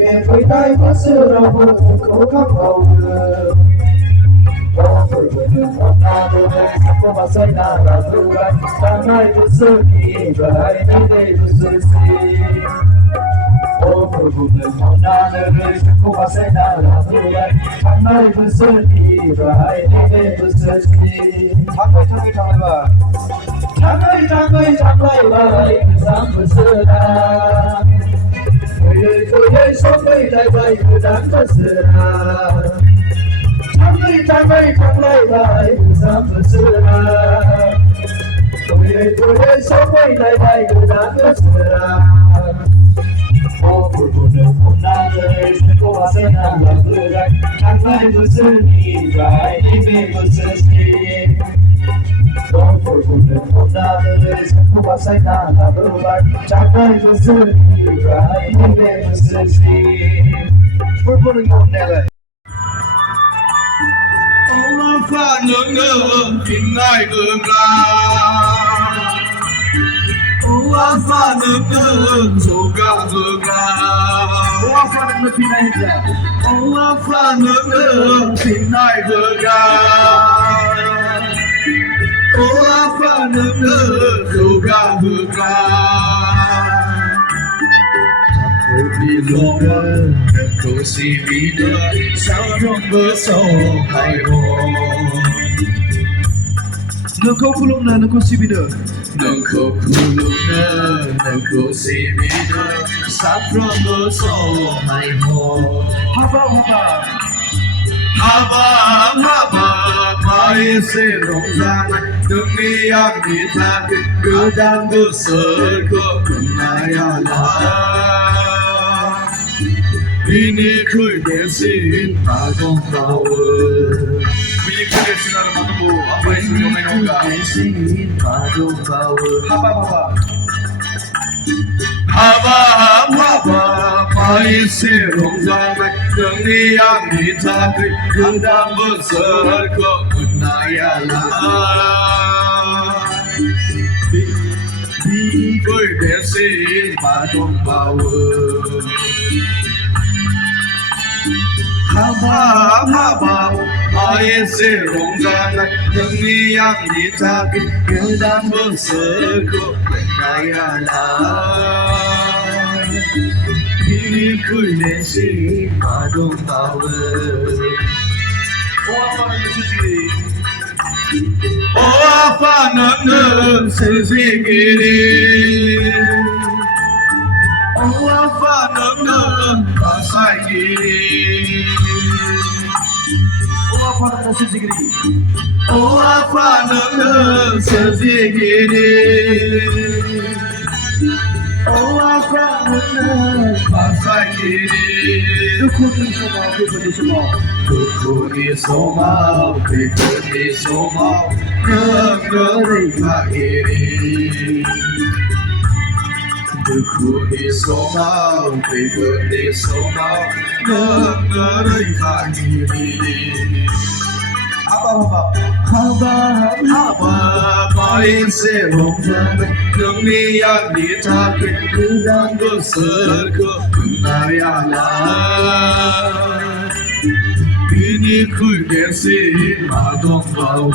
免费带不是让我口干口渴。我会问我那的人，我把谁拿到出来？当爱不是你，可爱你的不是谁？我会问我那的人，我把谁拿到出来？当爱不是你，可爱你的不是谁？唱来吧，唱来吧，一场不是他。我也说回来吧，一场不是他。唱来吧，一场不是他。我也说回来吧，一场不是他。我不能不拿的人，我把谁拿到出来？唱来不是你，爱你并不是谁。我不能不拿的人，我把谁拿到出来？唱来不是你，爱你并不是谁。不能用那个。我发能平爱个啦。我发能走个个，我发能平爱个，我发能平爱个，我发能走个个。你做人能够细腻的笑容和手爱我。能够不弄的，能够细密的，能够哭的，能够细密的，笑容和手爱我。好吧，好吧。好吧，好吧，把一些容让等你让你他个当个时刻那样啦。比你可以变心，把光把我。比你可以变心那个马东布，为什么没弄个？变心，把光把我。好吧，好吧。好吧，好吧，把一切容让等你让你他个当个时刻那样啦。比你可以变心，把光把我。好吧，好吧，把一切容让等你让你他个当个时刻那样啦。比你可以练习把光把我。我发能是谁给你？我发能把赛给你？我发能是谁给你？我发能是谁给你？我发能把赛给你？如果你说嘛，可以跟你说嘛。如果你说嘛，可以跟你说嘛，能人他给你。如果你说嘛，可以跟你说嘛，能人他给你。好吧，好吧。好吧，好吧，把一切容让等你让你他个当个时刻那样啦。比你可以变心，把光把我。